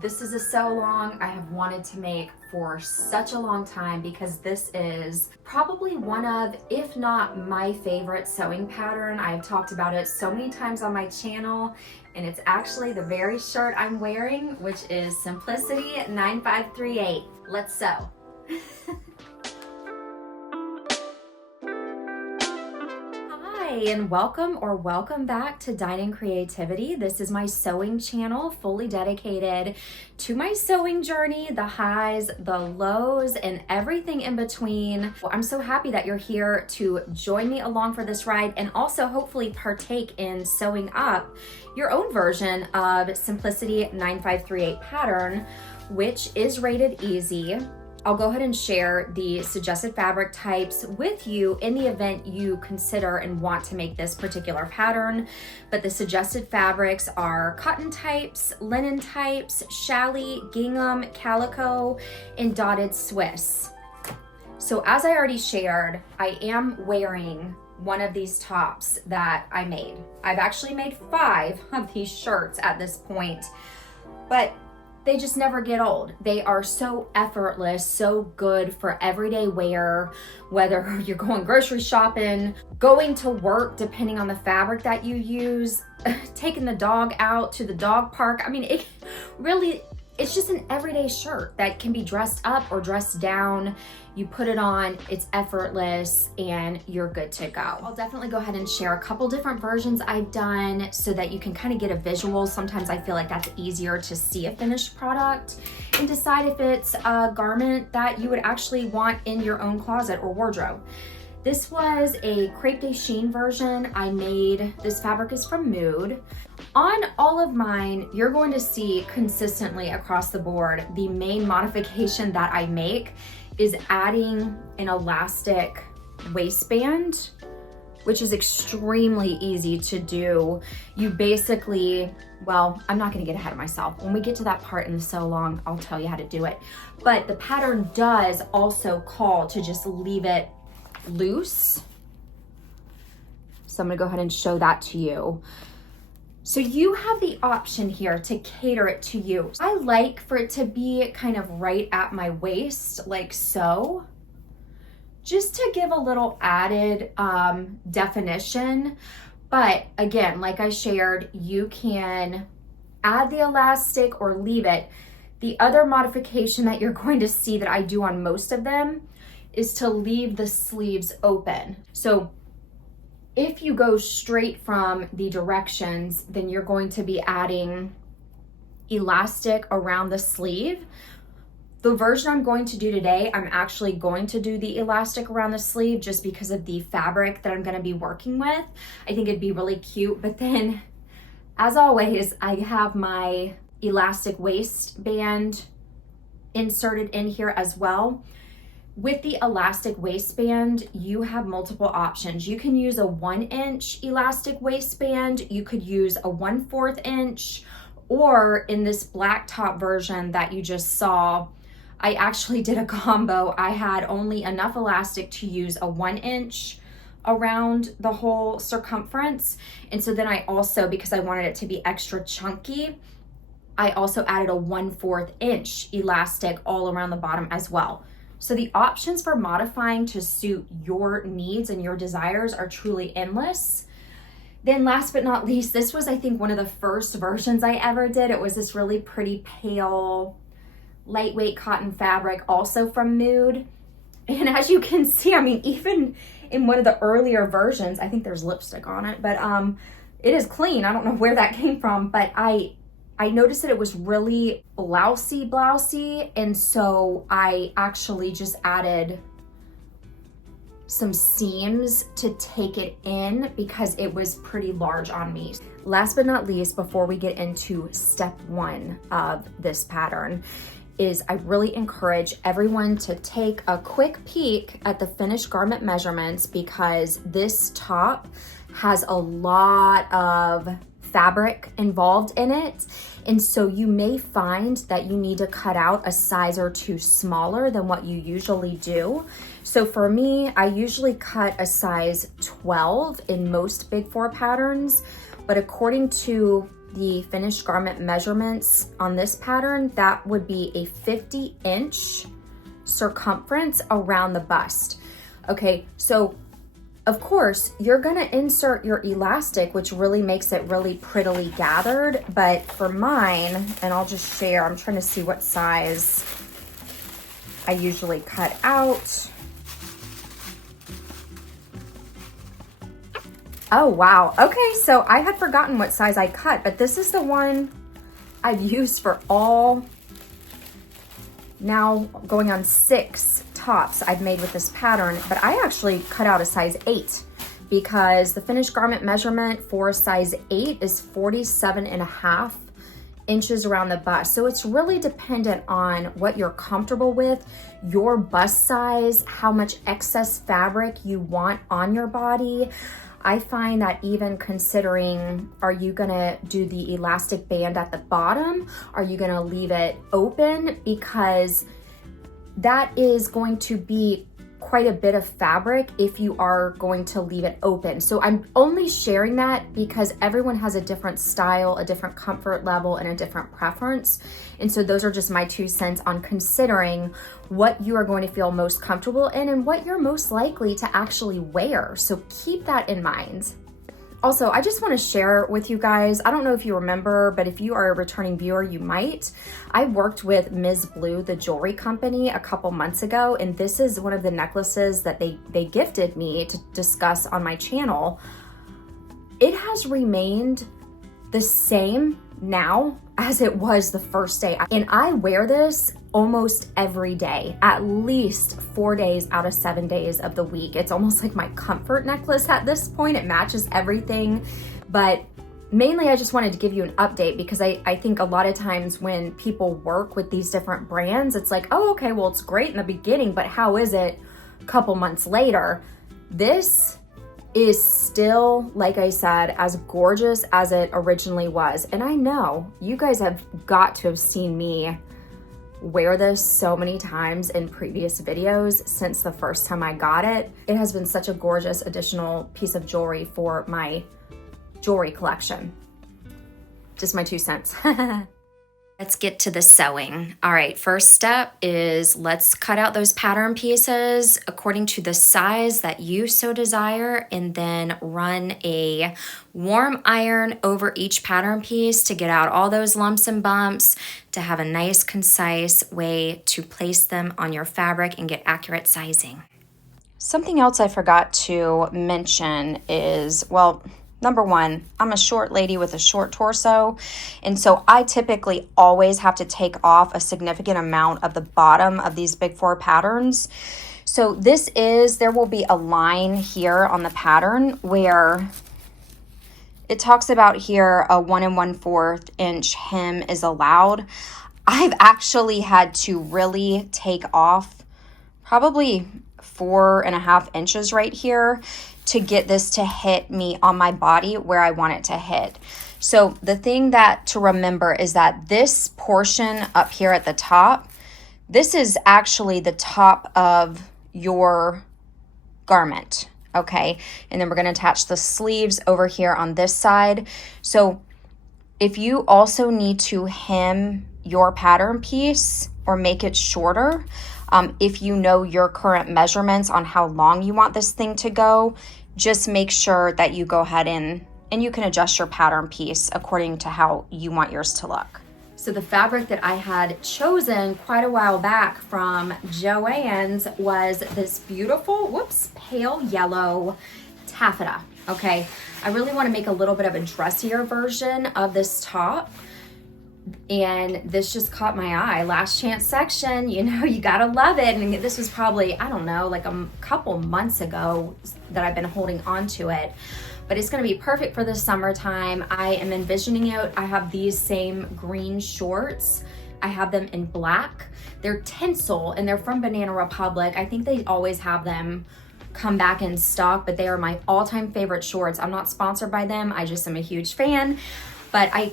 This is a sew along I have wanted to make for such a long time because this is probably one of, if not my favorite sewing pattern. I've talked about it so many times on my channel, and it's actually the very shirt I'm wearing, which is Simplicity 9538. Let's sew. And welcome back to Dining Creativity. This is my sewing channel, fully dedicated to my sewing journey, the highs, the lows, and everything in between. Well, I'm so happy that you're here to join me along for this ride and also hopefully partake in sewing up your own version of Simplicity 9538 pattern, which is rated easy. I'll go ahead and share the suggested fabric types with you in the event you consider and want to make this particular pattern. But the suggested fabrics are cotton types, linen types, challis, gingham, calico, and dotted Swiss. So as I already shared, I am wearing one of these tops that I made. I've actually made 5 of these shirts at this point, but they just never get old. They are so effortless, so good for everyday wear, whether you're going grocery shopping, going to work, depending on the fabric that you use, taking the dog out to the dog park. I mean, it's just an everyday shirt that can be dressed up or dressed down. You put it on, it's effortless, and you're good to go. I'll definitely go ahead and share a couple different versions I've done so that you can kind of get a visual. Sometimes I feel like that's easier to see a finished product and decide if it's a garment that you would actually want in your own closet or wardrobe. This was a crepe de chine version I made. This fabric is from Mood. On all of mine, you're going to see consistently across the board, the main modification that I make is adding an elastic waistband, which is extremely easy to do. You basically, well, I'm not gonna get ahead of myself. When we get to that part in the sew along, I'll tell you how to do it. But the pattern does also call to just leave it loose. So I'm gonna go ahead and show that to you. So you have the option here to cater it to you. I like for it to be kind of right at my waist, like so, just to give a little added definition. But again, like I shared, you can add the elastic or leave it. The other modification that you're going to see that I do on most of them is to leave the sleeves open. So if you go straight from the directions, then you're going to be adding elastic around the sleeve. The version I'm going to do today, I'm actually going to do the elastic around the sleeve just because of the fabric that I'm going to be working with. I think it'd be really cute. But then, as always, I have my elastic waistband inserted in here as well. With the elastic waistband, you have multiple options. You can use a 1-inch elastic waistband, you could use a 1/4 inch, or in this black top version that you just saw, I actually did a combo. I had only enough elastic to use a 1-inch around the whole circumference. And so then I also, because I wanted it to be extra chunky, I also added a 1/4 inch elastic all around the bottom as well. So the options for modifying to suit your needs and your desires are truly endless. Then last but not least, this was, I think, one of the first versions I ever did. It was this really pretty pale, lightweight cotton fabric, also from Mood. And as you can see, I mean, even in one of the earlier versions, I think there's lipstick on it, but it is clean. I don't know where that came from, but I noticed that it was really blousey, and so I actually just added some seams to take it in because it was pretty large on me. Last but not least, before we get into step 1 of this pattern, is I really encourage everyone to take a quick peek at the finished garment measurements because this top has a lot of fabric involved in it. And so you may find that you need to cut out a size or 2 smaller than what you usually do. So for me, I usually cut a size 12 in most Big 4 patterns, but according to the finished garment measurements on this pattern, that would be a 50-inch circumference around the bust. Okay, so of course you're gonna insert your elastic, which really makes it really prettily gathered, but for mine, and I'll just share, I'm trying to see what size I usually cut out. Oh, wow. Okay, so I had forgotten what size I cut, but this is the one I've used for all, now going on 6 tops I've made with this pattern, but I actually cut out a size 8 because the finished garment measurement for a size 8 is 47.5 inches around the bust. So it's really dependent on what you're comfortable with, your bust size, how much excess fabric you want on your body. I find that even considering, are you gonna do the elastic band at the bottom? Are you gonna leave it open? Because that is going to be quite a bit of fabric if you are going to leave it open. So I'm only sharing that because everyone has a different style, a different comfort level, and a different preference. And so those are just my 2 cents on considering what you are going to feel most comfortable in and what you're most likely to actually wear. So keep that in mind. Also, I just want to share with you guys, I don't know if you remember, but if you are a returning viewer, you might. I worked with MSBLUE, the jewelry company, a couple months ago, and this is one of the necklaces that they gifted me to discuss on my channel. It has remained the same now as it was the first day. And I wear this almost every day, at least 4 days out of 7 days of the week. It's almost like my comfort necklace at this point. It matches everything. But mainly I just wanted to give you an update because I think a lot of times when people work with these different brands, it's like, oh, okay, well, it's great in the beginning, but how is it a couple months later? This is still, like I said, as gorgeous as it originally was. And I know you guys have got to have seen me wear this so many times in previous videos since the first time I got it. It has been such a gorgeous additional piece of jewelry for my jewelry collection. Just my 2 cents. Let's get to the sewing. All right, first step is let's cut out those pattern pieces according to the size that you so desire, and then run a warm iron over each pattern piece to get out all those lumps and bumps, to have a nice, concise way to place them on your fabric and get accurate sizing. Something else I forgot to mention is, well, number one, I'm a short lady with a short torso, and so I typically always have to take off a significant amount of the bottom of these big 4 patterns. So there will be a line here on the pattern where it talks about here a 1 1/4 inch hem is allowed. I've actually had to really take off probably 4.5 inches right here to get this to hit me on my body where I want it to hit. So the thing that to remember is that this portion up here at the top, this is actually the top of your garment, okay? And then we're gonna attach the sleeves over here on this side. So if you also need to hem your pattern piece or make it shorter, if you know your current measurements on how long you want this thing to go, just make sure that you go ahead and you can adjust your pattern piece according to how you want yours to look. So the fabric that I had chosen quite a while back from Joann's was this beautiful, pale yellow taffeta, okay? I really want to make a little bit of a dressier version of this top, and this just caught my eye. Last chance section, you know, you gotta love it. And this was probably, I don't know, like a couple months ago that I've been holding on to it, but it's gonna be perfect for the summertime. I am envisioning it. I have these same green shorts. I have them in black. They're tinsel and they're from Banana Republic. I think they always have them come back in stock, but they are my all-time favorite shorts. I'm not sponsored by them. I just am a huge fan. But I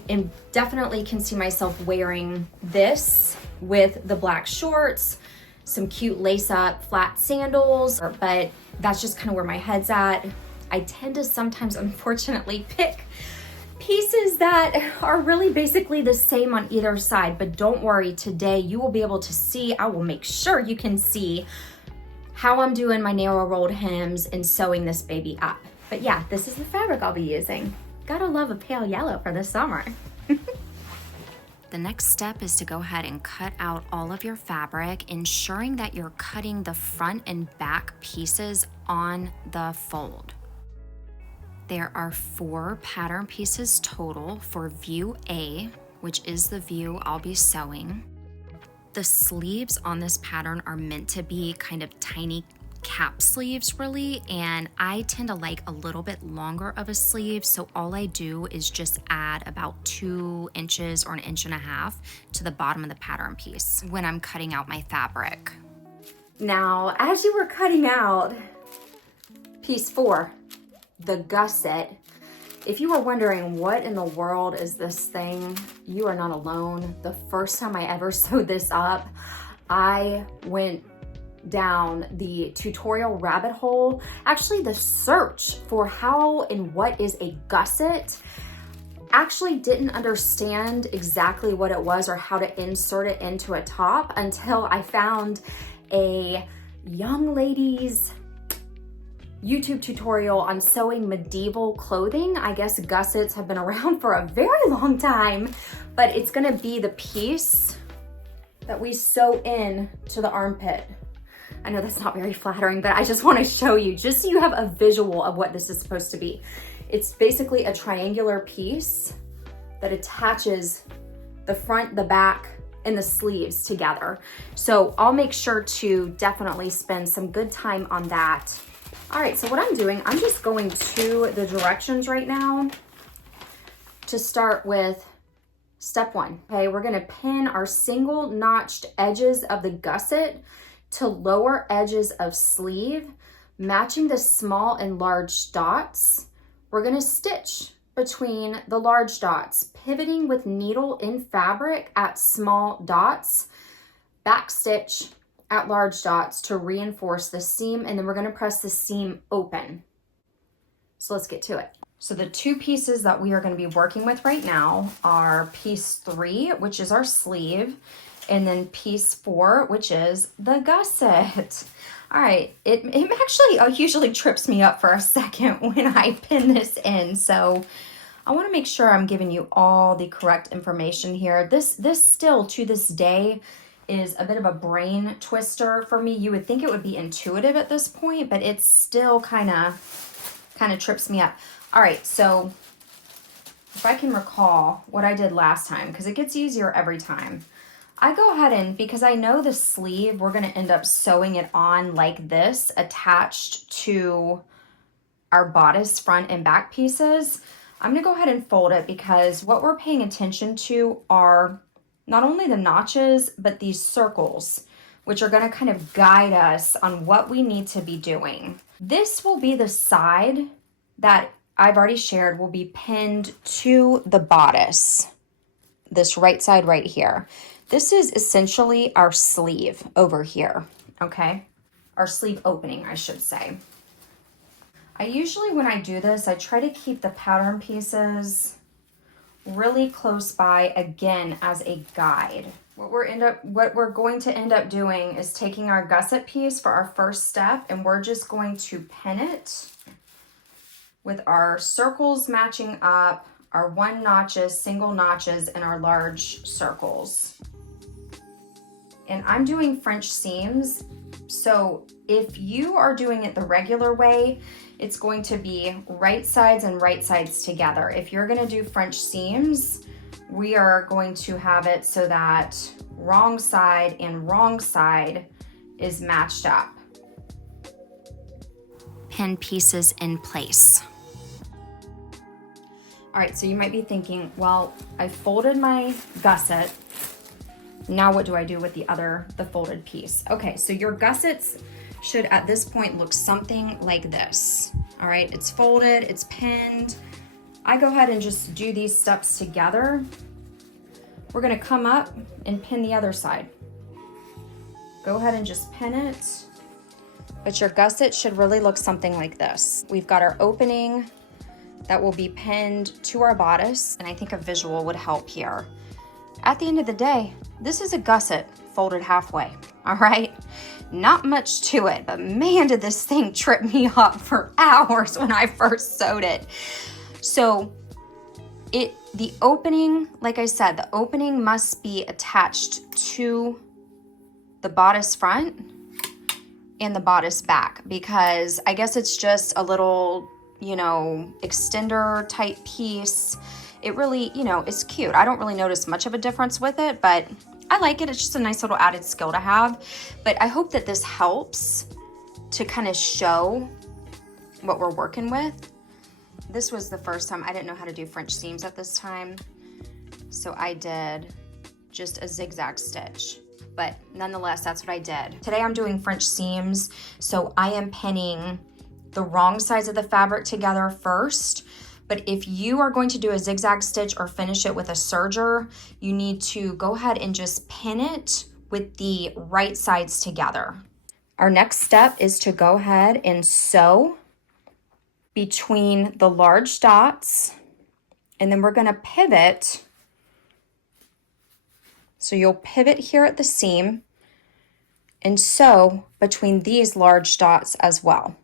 definitely can see myself wearing this with the black shorts, some cute lace-up flat sandals, but that's just kind of where my head's at. I tend to sometimes, unfortunately, pick pieces that are really basically the same on either side, but don't worry, today you will be able to see, I will make sure you can see how I'm doing my narrow rolled hems and sewing this baby up. But yeah, this is the fabric I'll be using. Gotta love a pale yellow for the summer. The next step is to go ahead and cut out all of your fabric, ensuring that you're cutting the front and back pieces on the fold. There are 4 pattern pieces total for view A, which is the view I'll be sewing. The sleeves on this pattern are meant to be kind of tiny cap sleeves really, and I tend to like a little bit longer of a sleeve, so all I do is just add about 2 inches or 1.5 inches to the bottom of the pattern piece when I'm cutting out my fabric. Now, as you were cutting out piece 4, the gusset, if you were wondering what in the world is this thing, you are not alone. The first time I ever sewed this up, I went down the tutorial rabbit hole, actually the search for how and what is a gusset. Actually didn't understand exactly what it was or how to insert it into a top until I found a young lady's YouTube tutorial on sewing medieval clothing. I guess gussets have been around for a very long time, but it's gonna be the piece that we sew in to the armpit. I know that's not very flattering, but I just want to show you just so you have a visual of what this is supposed to be. It's basically a triangular piece that attaches the front, the back, and the sleeves together. So I'll make sure to definitely spend some good time on that. All right, so what I'm doing, I'm just going to the directions right now to start with step 1. Okay, we're gonna pin our single notched edges of the gusset to lower edges of sleeve, matching the small and large dots. We're gonna stitch between the large dots, pivoting with needle in fabric at small dots, back stitch at large dots to reinforce the seam, and then we're gonna press the seam open. So let's get to it. So the 2 pieces that we are gonna be working with right now are piece 3, which is our sleeve, and then piece 4, which is the gusset. All right, it actually usually trips me up for a second when I pin this in, so I wanna make sure I'm giving you all the correct information here. This still, to this day, is a bit of a brain twister for me. You would think it would be intuitive at this point, but it still kind of trips me up. All right, so if I can recall what I did last time, because it gets easier every time, I go ahead and, because I know the sleeve, we're gonna end up sewing it on like this, attached to our bodice front and back pieces. I'm gonna go ahead and fold it because what we're paying attention to are not only the notches, but these circles, which are gonna kind of guide us on what we need to be doing. This will be the side that I've already shared will be pinned to the bodice, this right side right here. This is essentially our sleeve over here, okay? Our sleeve opening, I should say. I usually, when I do this, I try to keep the pattern pieces really close by, again, as a guide. What we're going to end up doing is taking our gusset piece for our first step, and we're just going to pin it with our circles matching up, our 1 notches, single notches, and our large circles. And I'm doing French seams, so if you are doing it the regular way, it's going to be right sides and right sides together. If you're gonna do French seams, we are going to have it so that wrong side and wrong side is matched up. Pin pieces in place. All right, so you might be thinking, well, I folded my gusset. Now what do I do with the folded piece? Okay, so your gussets should at this point look something like this. All right, it's folded, it's pinned. I go ahead and just do these steps together. We're gonna come up and pin the other side. Go ahead and just pin it. But your gusset should really look something like this. We've got our opening that will be pinned to our bodice, and I think a visual would help here. At the end of the day, this is a gusset folded halfway, all right? Not much to it, but man, did this thing trip me up for hours when I first sewed it. So the opening, like I said, the opening must be attached to the bodice front and the bodice back, because I guess it's just a little, you know, extender type piece. It really, you know, it's cute. I don't really notice much of a difference with it, but I like it. It's just a nice little added skill to have. But I hope that this helps to kind of show what we're working with. This was the first time I didn't know how to do French seams at this time. So I did just a zigzag stitch, but nonetheless, that's what I did. Today I'm doing French seams. So I am pinning the wrong sides of the fabric together first. But if you are going to do a zigzag stitch or finish it with a serger, you need to go ahead and just pin it with the right sides together. Our next step is to go ahead and sew between the large dots, and then we're gonna pivot. So you'll pivot here at the seam and sew between these large dots as well.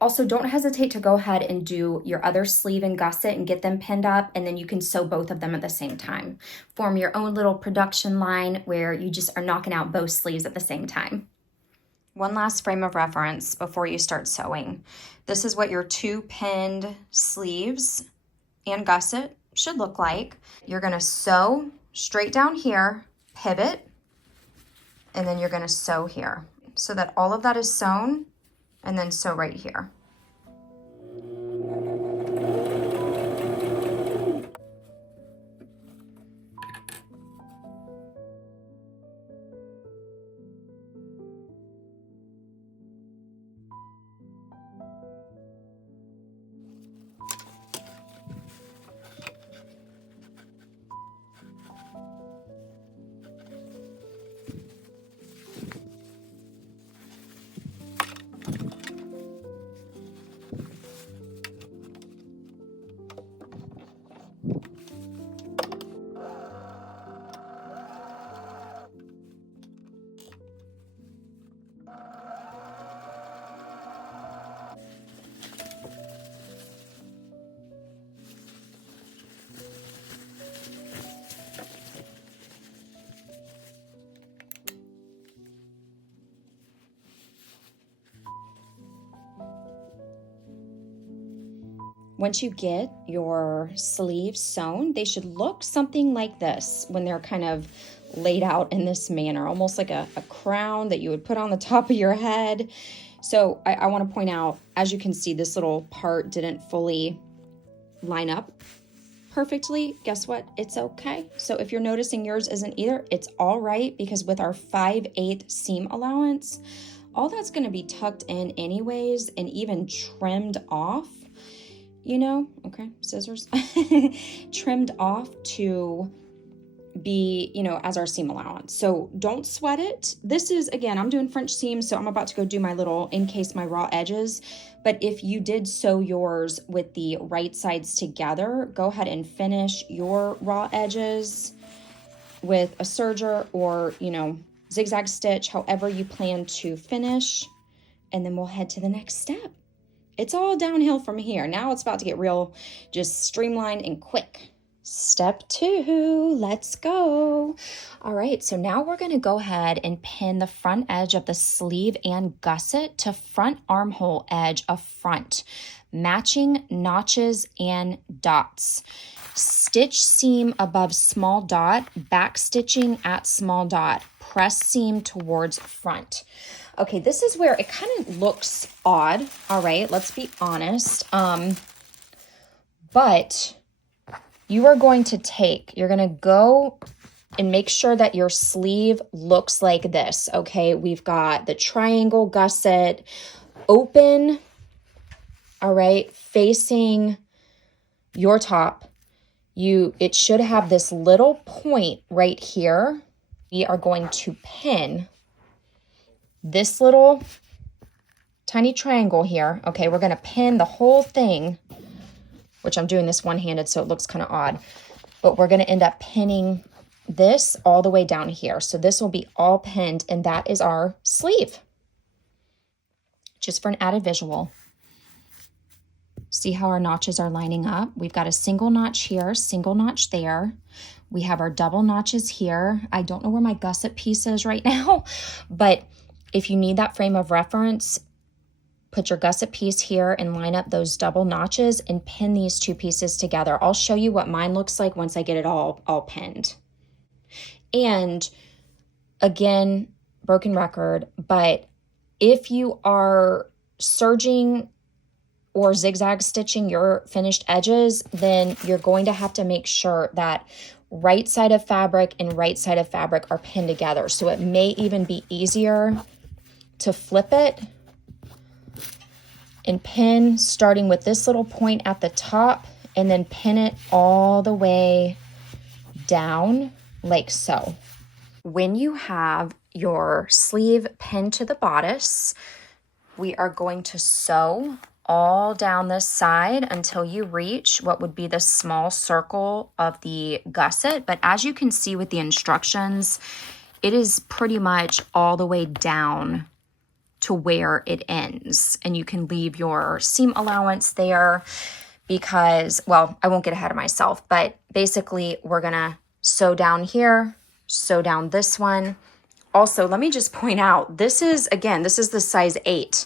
Also, don't hesitate to go ahead and do your other sleeve and gusset and get them pinned up, and then you can sew both of them at the same time. Form your own little production line where you just are knocking out both sleeves at the same time. One last frame of reference before you start sewing. This is what your 2 pinned sleeves and gusset should look like. You're gonna sew straight down here, pivot, and then you're gonna sew here so that all of that is sewn, and then sew right here. Once you get your sleeves sewn, they should look something like this when they're kind of laid out in this manner, almost like a crown that you would put on the top of your head. So I want to point out, as you can see, this little part didn't fully line up perfectly. Guess what? It's okay. So if you're noticing yours isn't either, it's all right, because with our 5/8 seam allowance, all that's going to be tucked in anyways and even trimmed off. You know, okay, scissors, trimmed off to be, you know, as our seam allowance. So don't sweat it. This is, again, I'm doing French seams, so I'm about to go do my little encase my raw edges. But if you did sew yours with the right sides together, go ahead and finish your raw edges with a serger or, you know, zigzag stitch, however you plan to finish. And then we'll head to the next step. It's all downhill from here. Now it's about to get real, just streamlined and quick. Step 2, let's go. All right, so now we're gonna go ahead and pin the front edge of the sleeve and gusset to front armhole edge of front, matching notches and dots. Stitch seam above small dot, back stitching at small dot, press seam towards front. Okay, this is where it kind of looks odd. All right, let's be honest. But you are going to you're going to go and make sure that your sleeve looks like this. Okay, we've got the triangle gusset open, all right, facing your top. It should have this little point right here. We are going to pin this little tiny triangle here. Okay, we're going to pin the whole thing which I'm doing this one-handed, so it looks kind of odd. But we're gonna end up pinning this all the way down here. So this will be all pinned, and that is our sleeve. Just for an added visual. See how our notches are lining up? We've got a single notch here, single notch there. We have our double notches here. I don't know where my gusset piece is right now, but if you need that frame of reference, put your gusset piece here and line up those double notches and pin these two pieces together. I'll show you what mine looks like once I get it all pinned. And again, broken record, but if you are serging or zigzag stitching your finished edges, then you're going to have to make sure that right side of fabric and right side of fabric are pinned together. So it may even be easier to flip it and pin starting with this little point at the top and then pin it all the way down like so. When you have your sleeve pinned to the bodice, we are going to sew all down this side until you reach what would be the small circle of the gusset. But as you can see with the instructions, it is pretty much all the way down to where it ends. And you can leave your seam allowance there because, well, I won't get ahead of myself, but basically we're gonna sew down here, sew down this one. Also, let me just point out, this is the size 8.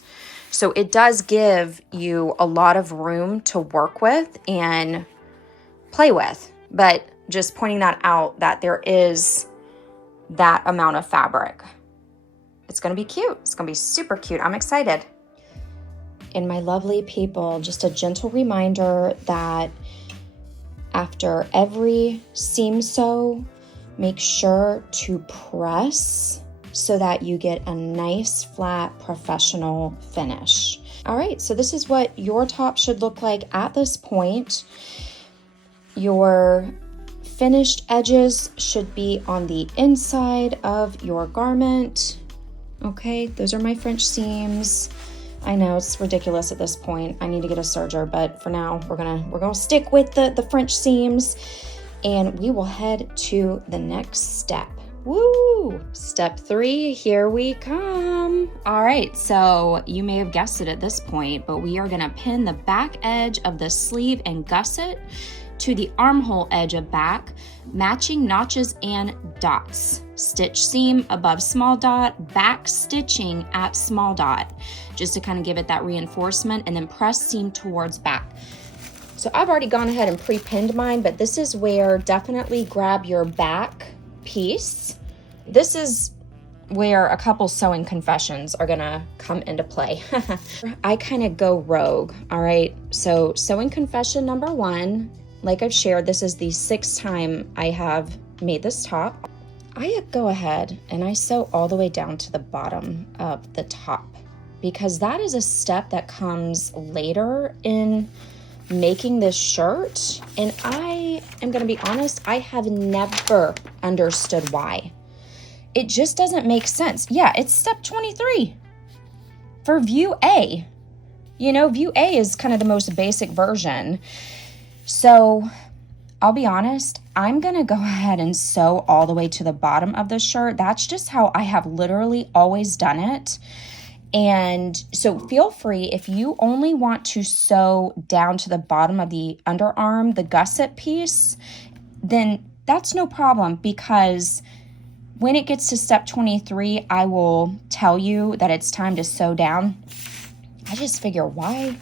So it does give you a lot of room to work with and play with, but just pointing that out that there is that amount of fabric. It's gonna be cute. It's gonna be super cute. I'm excited. And my lovely people, just a gentle reminder that after every seam sew, make sure to press so that you get a nice, flat, professional finish. All right, so this is what your top should look like at this point. Your finished edges should be on the inside of your garment. Okay, those are my French seams. I know it's ridiculous at this point. I need to get a serger, but for now, we're gonna stick with the French seams, and we will head to the next step. Woo! Step 3, here we come. All right, so you may have guessed it at this point, but we are gonna pin the back edge of the sleeve and gusset to the armhole edge of back, matching notches and dots. Stitch seam above small dot, back stitching at small dot, just to kind of give it that reinforcement, and then press seam towards back. So I've already gone ahead and pre-pinned mine, but this is where definitely grab your back piece. This is where a couple sewing confessions are gonna come into play. I kind of go rogue, all right? So sewing confession number 1, like I've shared, this is the 6th time I have made this top. I go ahead and I sew all the way down to the bottom of the top because that is a step that comes later in making this shirt, and I am gonna be honest, I have never understood why. It just doesn't make sense. Yeah, it's step 23 for view A. You know, view A is kind of the most basic version. So I'll be honest, I'm gonna go ahead and sew all the way to the bottom of the shirt. That's just how I have literally always done it. And so feel free, if you only want to sew down to the bottom of the underarm, the gusset piece, then that's no problem, because when it gets to step 23, I will tell you that it's time to sew down. I just figure why,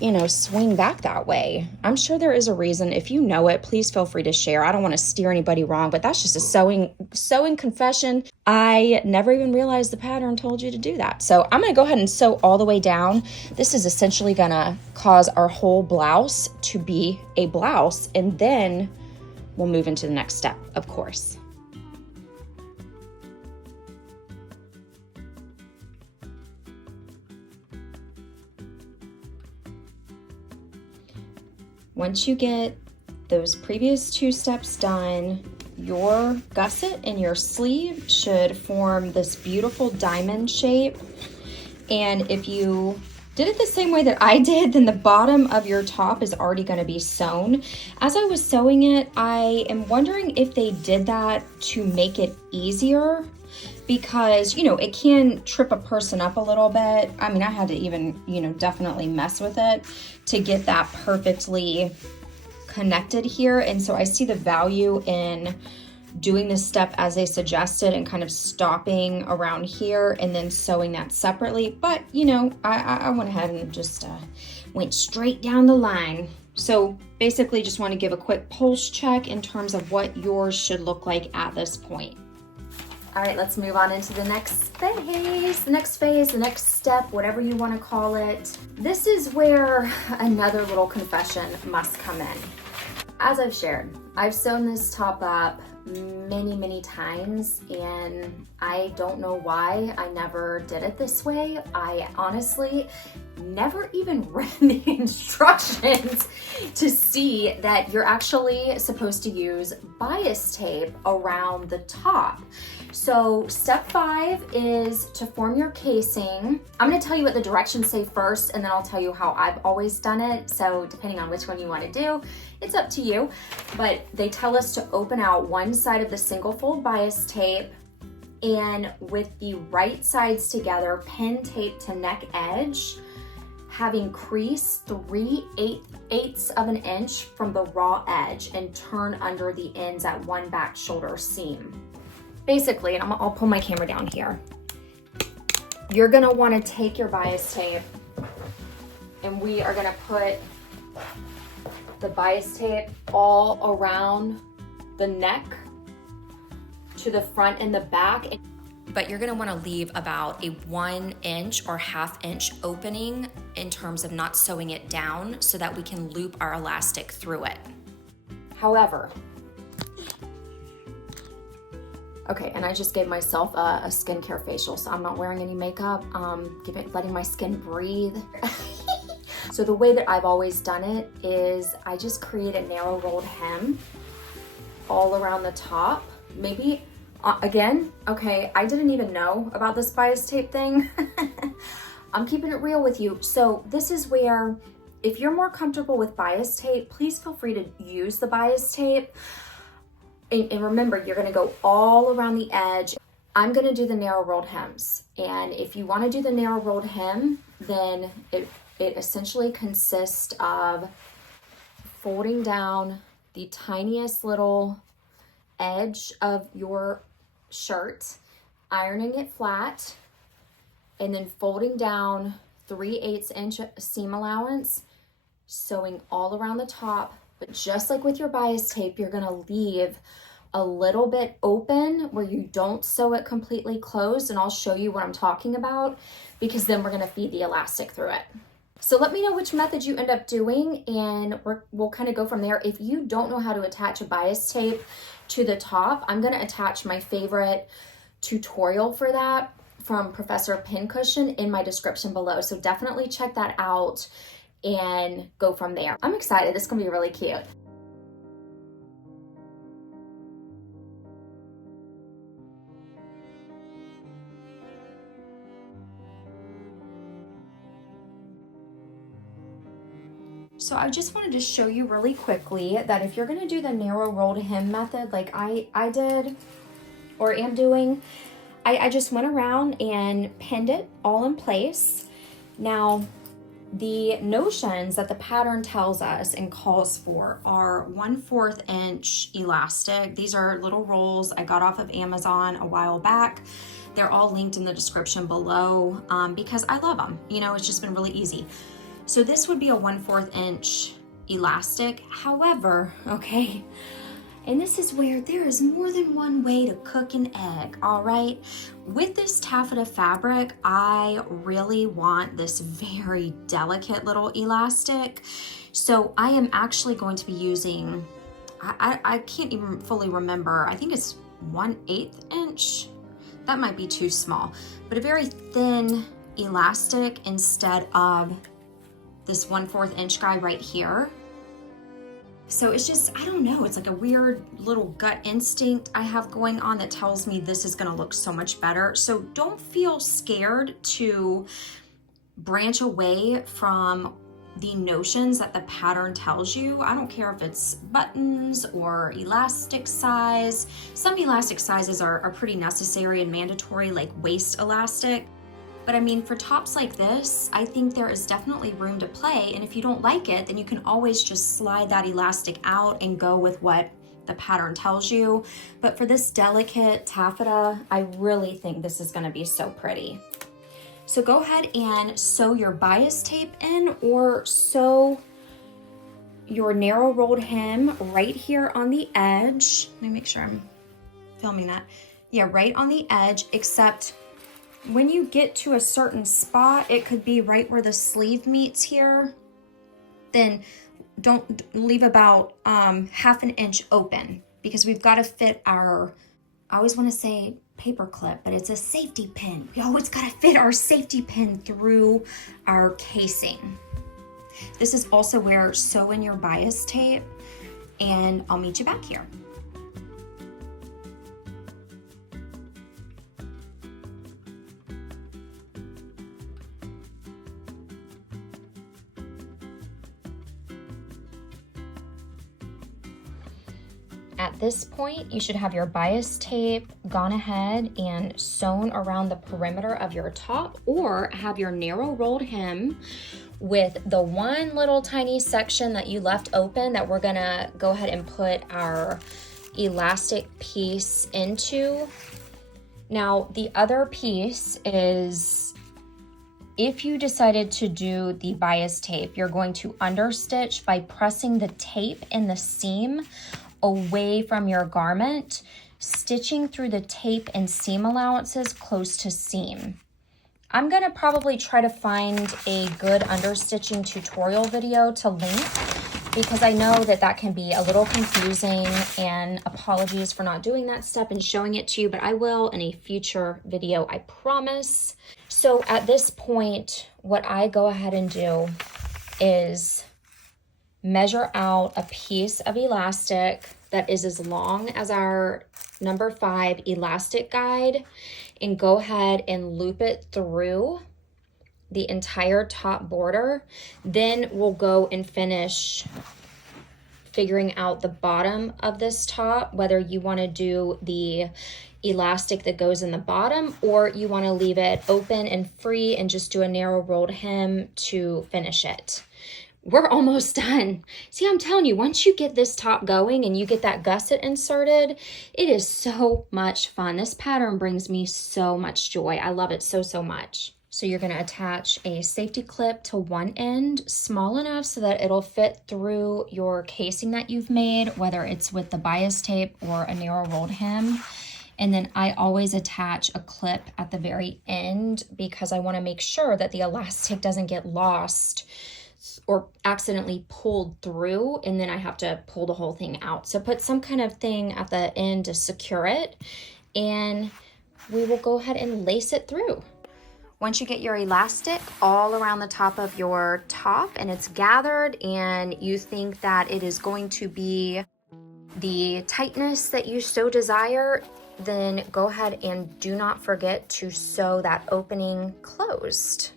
you know, swing back that way? I'm sure there is a reason. If you know it, please feel free to share. I don't want to steer anybody wrong, but that's just a sewing confession. I never even realized the pattern told you to do that. So I'm going to go ahead and sew all the way down. This is essentially going to cause our whole blouse to be a blouse, and then we'll move into the next step, of course. Once you get those previous 2 steps done, your gusset and your sleeve should form this beautiful diamond shape. And if you did it the same way that I did, then the bottom of your top is already going to be sewn. As I was sewing it, I am wondering if they did that to make it easier, because, you know, it can trip a person up a little bit. I mean, I had to even, you know, definitely mess with it to get that perfectly connected here. And so I see the value in doing this step as they suggested and kind of stopping around here and then sewing that separately. But, you know, I went ahead and just went straight down the line. So basically just want to give a quick pulse check in terms of what yours should look like at this point. All right, let's move on into the next phase, the next step, whatever you want to call it. This is where another little confession must come in. As I've shared, I've sewn this top up many times, and I don't know why I never did it this way. I honestly never even read the instructions to see that you're actually supposed to use bias tape around the top. So step 5 is to form your casing. I'm going to tell you what the directions say first, and then I'll tell you how I've always done it. So depending on which one you want to do, it's up to you. But they tell us to open out one side of the single fold bias tape, and with the right sides together, pin tape to neck edge, having crease 3/8 of an inch from the raw edge, and turn under the ends at one back shoulder seam. Basically, and I'll pull my camera down here, you're gonna wanna take your bias tape, and we are gonna put the bias tape all around the neck to the front and the back. But you're gonna wanna leave about a 1 inch or 1/2 inch opening in terms of not sewing it down, so that we can loop our elastic through it. However, okay, and I just gave myself a skincare facial, so I'm not wearing any makeup, letting my skin breathe. So the way that I've always done it is I just create a narrow rolled hem all around the top. Maybe, again, okay, I didn't even know about this bias tape thing. I'm keeping it real with you. So this is where, if you're more comfortable with bias tape, please feel free to use the bias tape. And remember, you're gonna go all around the edge. I'm gonna do the narrow rolled hems. And if you wanna do the narrow rolled hem, then it essentially consists of folding down the tiniest little edge of your shirt, ironing it flat, and then folding down 3/8 inch seam allowance, sewing all around the top. But just like with your bias tape, you're gonna leave a little bit open where you don't sew it completely closed, and I'll show you what I'm talking about, because then we're gonna feed the elastic through it. So let me know which method you end up doing, and we'll kind of go from there. If you don't know how to attach a bias tape to the top, I'm gonna attach my favorite tutorial for that from Professor Pincushion in my description below. So definitely check that out and go from there. I'm excited, this is gonna be really cute. So I just wanted to show you really quickly that if you're gonna do the narrow rolled hem method like I did or am doing, I just went around and pinned it all in place. Now, the notions that the pattern tells us and calls for are 1/4 inch elastic. These are little rolls I got off of Amazon a while back. They're all linked in the description below because I love them. You know, it's just been really easy. So this would be a 1/4 inch elastic. However, okay, and this is where there is more than one way to cook an egg, all right? With this taffeta fabric, I really want this very delicate little elastic. So I am actually going to be using, I can't even fully remember, I think it's 1/8 inch. That might be too small, but a very thin elastic instead of this 1/4 inch guy right here. So it's just, I don't know, it's like a weird little gut instinct I have going on that tells me this is gonna look so much better. So don't feel scared to branch away from the notions that the pattern tells you. I don't care if it's buttons or elastic size. Some elastic sizes are pretty necessary and mandatory, like waist elastic. But I mean, for tops like this, I think there is definitely room to play. And if you don't like it, then you can always just slide that elastic out and go with what the pattern tells you. But for this delicate taffeta, I really think this is gonna be so pretty. So go ahead and sew your bias tape in, or sew your narrow rolled hem right here on the edge. Let me make sure I'm filming that. Yeah, right on the edge, except when you get to a certain spot, it could be right where the sleeve meets here, then don't leave about half an inch open, because we've got to fit our, I always want to say paper clip, but it's a safety pin. We always got to fit our safety pin through our casing. This is also where sew in your bias tape, and I'll meet you back here. At this point, you should have your bias tape gone ahead and sewn around the perimeter of your top, or have your narrow rolled hem with the one little tiny section that you left open that we're gonna go ahead and put our elastic piece into. Now, the other piece is, if you decided to do the bias tape, you're going to understitch by pressing the tape in the seam away from your garment, stitching through the tape and seam allowances close to seam. I'm gonna probably try to find a good understitching tutorial video to link, because I know that that can be a little confusing, and apologies for not doing that step and showing it to you, but I will in a future video, I promise. So at this point, what I go ahead and do is measure out a piece of elastic that is as long as our number 5 elastic guide, and go ahead and loop it through the entire top border. Then we'll go and finish figuring out the bottom of this top, whether you want to do the elastic that goes in the bottom, or you want to leave it open and free and just do a narrow rolled hem to finish it. We're almost done. See, I'm telling you, once you get this top going and you get that gusset inserted, it is so much fun. This pattern brings me so much joy. I love it so, so much. So you're gonna attach a safety clip to one end, small enough so that it'll fit through your casing that you've made, whether it's with the bias tape or a narrow rolled hem. And then I always attach a clip at the very end, because I wanna make sure that the elastic doesn't get lost or accidentally pulled through, and then I have to pull the whole thing out. So put some kind of thing at the end to secure it, and we will go ahead and lace it through. Once you get your elastic all around the top of your top and it's gathered, and you think that it is going to be the tightness that you so desire, then go ahead and do not forget to sew that opening closed.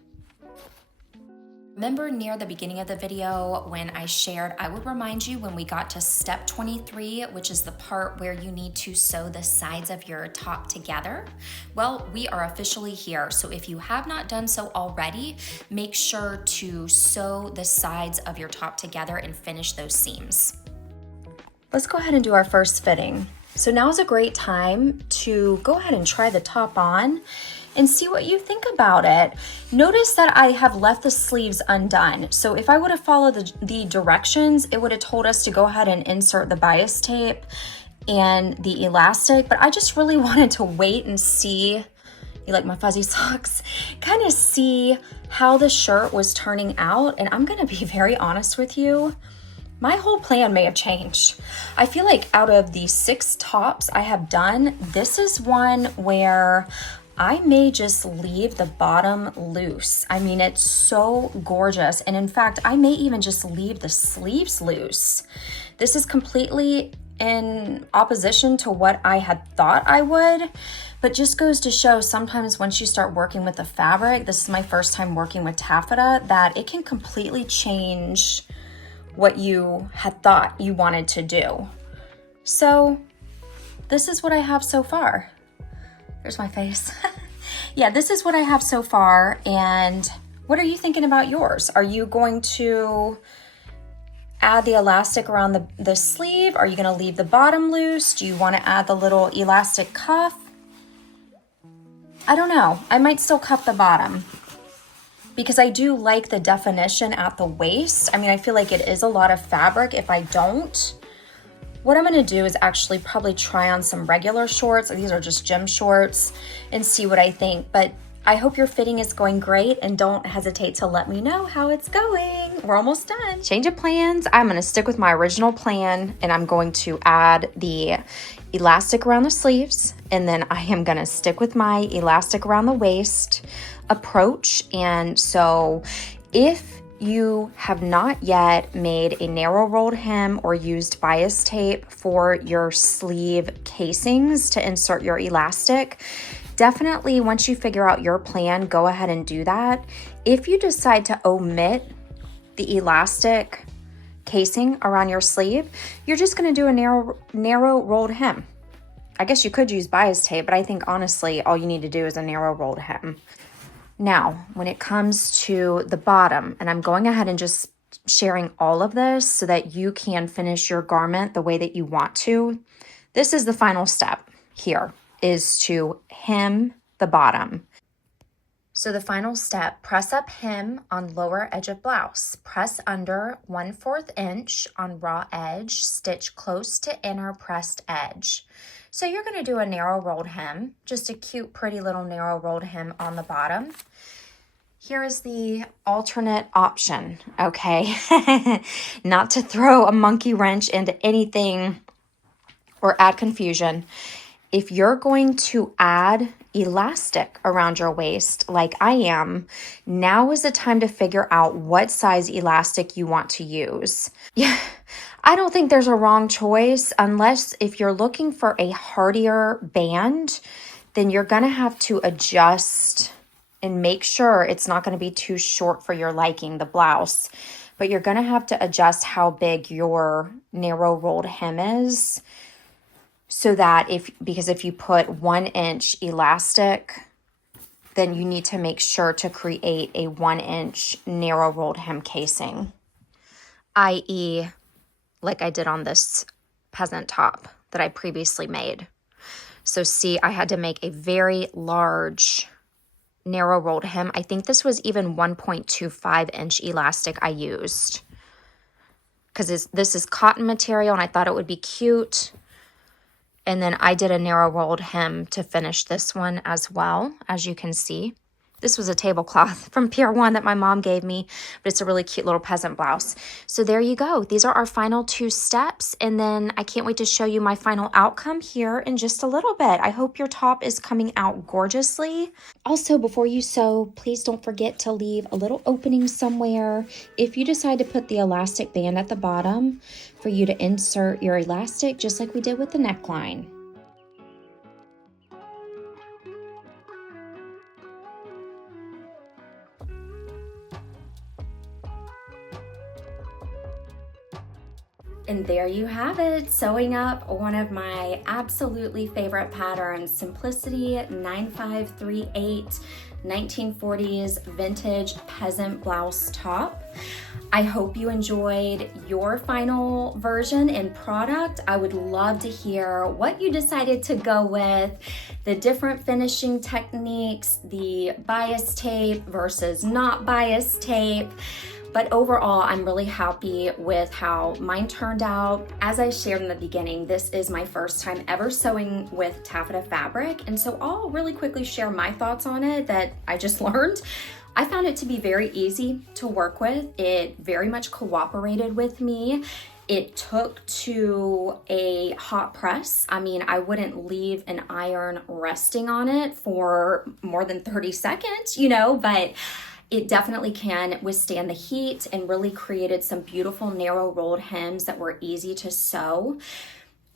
Remember near the beginning of the video when I shared, I would remind you when we got to step 23, which is the part where you need to sew the sides of your top together? Well, we are officially here. So if you have not done so already, make sure to sew the sides of your top together and finish those seams. Let's go ahead and do our first fitting. So now is a great time to go ahead and try the top on and see what you think about it. Notice that I have left the sleeves undone. So if I would have followed the directions, it would have told us to go ahead and insert the bias tape and the elastic, but I just really wanted to wait and see, you like my fuzzy socks, kind of see how the shirt was turning out. And I'm gonna be very honest with you, my whole plan may have changed. I feel like out of the 6 tops I have done, this is one where I may just leave the bottom loose. I mean, it's so gorgeous. And in fact, I may even just leave the sleeves loose. This is completely in opposition to what I had thought I would, but just goes to show sometimes once you start working with the fabric, this is my first time working with taffeta, that it can completely change what you had thought you wanted to do. So this is what I have so far. There's my face. Yeah, this is what I have so far. And what are you thinking about yours? Are you going to add the elastic around the sleeve? Are you going to leave the bottom loose? Do you want to add the little elastic cuff? I don't know. I might still cuff the bottom because I do like the definition at the waist. I mean, I feel like it is a lot of fabric if I don't. What I'm gonna do is actually probably try on some regular shorts. These are just gym shorts, and see what I think. But I hope your fitting is going great, and don't hesitate to let me know how it's going. We're almost done. Change of plans. I'm gonna stick with my original plan, and I'm going to add the elastic around the sleeves, and then I am gonna stick with my elastic around the waist approach. And so if you have not yet made a narrow rolled hem or used bias tape for your sleeve casings to insert your elastic, definitely once you figure out your plan, go ahead and do that. If you decide to omit the elastic casing around your sleeve, you're just going to do a narrow rolled hem. I guess you could use bias tape, but I think honestly all you need to do is a narrow rolled hem. Now, when it comes to the bottom, and I'm going ahead and just sharing all of this so that you can finish your garment the way that you want to. This is the final step here, is to hem the bottom. So the final step, press up hem on lower edge of blouse. Press under 1/4 inch on raw edge, stitch close to inner pressed edge. So you're going to do a narrow rolled hem, just a cute, pretty little narrow rolled hem on the bottom. Here is the alternate option, okay? Not to throw a monkey wrench into anything or add confusion. If you're going to add elastic around your waist like I am, now is the time to figure out what size elastic you want to use. Yeah. I don't think there's a wrong choice unless if you're looking for a hardier band, then you're going to have to adjust and make sure it's not going to be too short for your liking, the blouse. But you're going to have to adjust how big your narrow rolled hem is so that because if you put 1 inch elastic, then you need to make sure to create a 1 inch narrow rolled hem casing, i.e., like I did on this peasant top that I previously made. So see, I had to make a very large narrow rolled hem. I think this was even 1.25 inch elastic I used because this is cotton material and I thought it would be cute. And then I did a narrow rolled hem to finish this one as well, as you can see. This was a tablecloth from Pier 1 that my mom gave me, but it's a really cute little peasant blouse. So there you go. These are our final 2 steps, and then I can't wait to show you my final outcome here in just a little bit. I hope your top is coming out gorgeously. Also, before you sew, please don't forget to leave a little opening somewhere if you decide to put the elastic band at the bottom for you to insert your elastic, just like we did with the neckline. And there you have it, sewing up one of my absolutely favorite patterns, Simplicity 9538 1940s vintage peasant blouse top. I hope you enjoyed your final version and product. I would love to hear what you decided to go with, the different finishing techniques, the bias tape versus not bias tape. But overall, I'm really happy with how mine turned out. As I shared in the beginning, this is my first time ever sewing with taffeta fabric. And so I'll really quickly share my thoughts on it that I just learned. I found it to be very easy to work with. It very much cooperated with me. It took to a hot press. I mean, I wouldn't leave an iron resting on it for more than 30 seconds, but it definitely can withstand the heat and really created some beautiful narrow rolled hems that were easy to sew.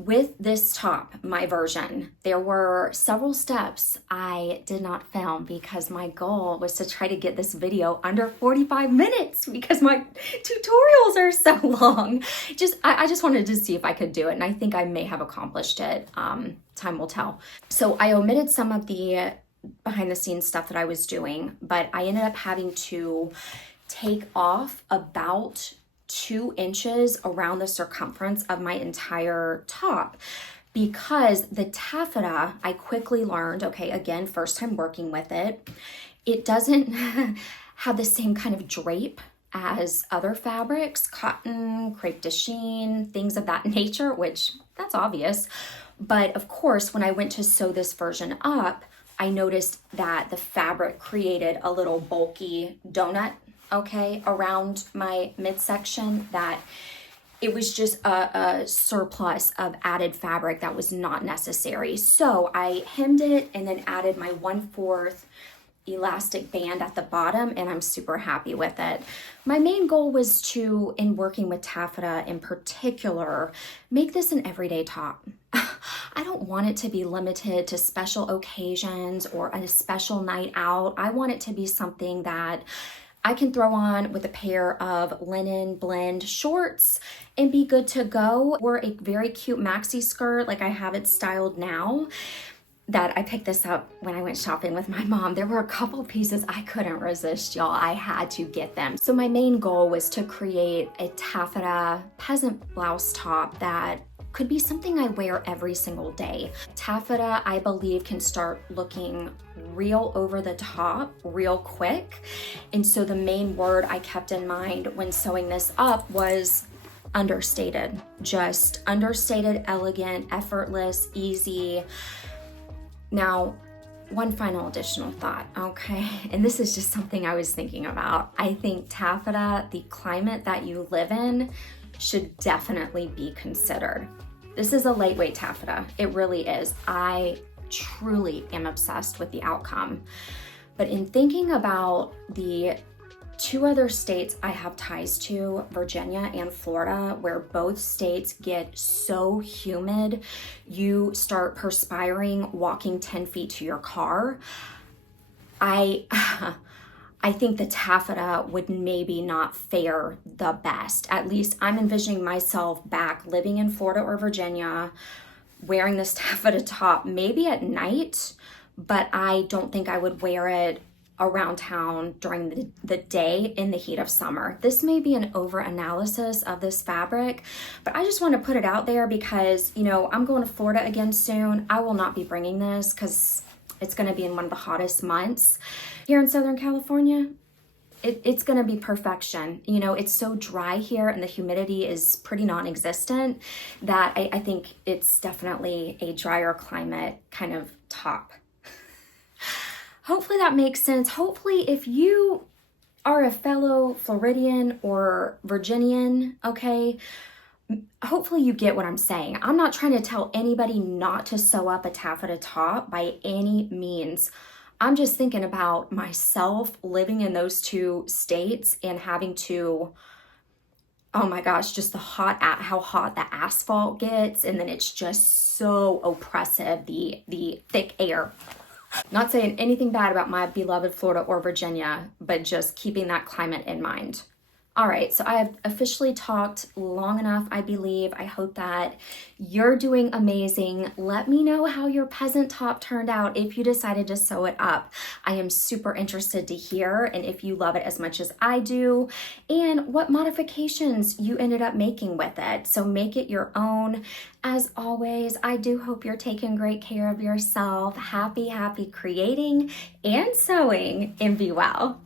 With this top, my version, there were several steps I did not film because my goal was to try to get this video under 45 minutes because my tutorials are so long. I just wanted to see if I could do it, and I think I may have accomplished it. Time will tell. So I omitted some of the behind the scenes stuff that I was doing, but I ended up having to take off about 2 inches around the circumference of my entire top because the taffeta, I quickly learned, okay, again, first time working with it, it doesn't have the same kind of drape as other fabrics, cotton, crepe de chine, things of that nature, which that's obvious. But of course, when I went to sew this version up, I noticed that the fabric created a little bulky donut, okay, around my midsection, that it was just a surplus of added fabric that was not necessary. So I hemmed it and then added my 1/4 elastic band at the bottom, and I'm super happy with it. My main goal was to, in working with taffeta in particular, make this an everyday top. I don't want it to be limited to special occasions or a special night out. I want it to be something that I can throw on with a pair of linen blend shorts and be good to go, or a very cute maxi skirt like I have it styled now. That I picked this up when I went shopping with my mom. There were a couple pieces I couldn't resist, y'all. I had to get them. So my main goal was to create a taffeta peasant blouse top that could be something I wear every single day. Taffeta, I believe, can start looking real over the top real quick. And so the main word I kept in mind when sewing this up was understated. Just understated, elegant, effortless, easy. Now, one final additional thought, okay? And this is just something I was thinking about. I think taffeta, the climate that you live in, should definitely be considered. This is a lightweight taffeta. It really is. I truly am obsessed with the outcome. But in thinking about the 2 other states I have ties to, Virginia and Florida, where both states get so humid, you start perspiring walking 10 feet to your car. I think the taffeta would maybe not fare the best. At least I'm envisioning myself back living in Florida or Virginia, wearing this taffeta top, maybe at night, but I don't think I would wear it around town during the day in the heat of summer. This may be an over-analysis of this fabric, but I just want to put it out there because, you know, I'm going to Florida again soon. I will not be bringing this because it's going to be in one of the hottest months. Here in Southern California, it's going to be perfection. You know, it's so dry here and the humidity is pretty non-existent that I think it's definitely a drier climate kind of top. Hopefully that makes sense. Hopefully if you are a fellow Floridian or Virginian, okay, hopefully you get what I'm saying. I'm not trying to tell anybody not to sew up a taffeta top by any means. I'm just thinking about myself living in those 2 states and having to, oh my gosh, just how hot the asphalt gets, and then it's just so oppressive, the thick air. Not saying anything bad about my beloved Florida or Virginia, but just keeping that climate in mind. All right, so I have officially talked long enough, I believe. I hope that you're doing amazing. Let me know how your peasant top turned out if you decided to sew it up. I am super interested to hear, and if you love it as much as I do, and what modifications you ended up making with it. So make it your own. As always, I do hope you're taking great care of yourself. Happy creating and sewing, and be well.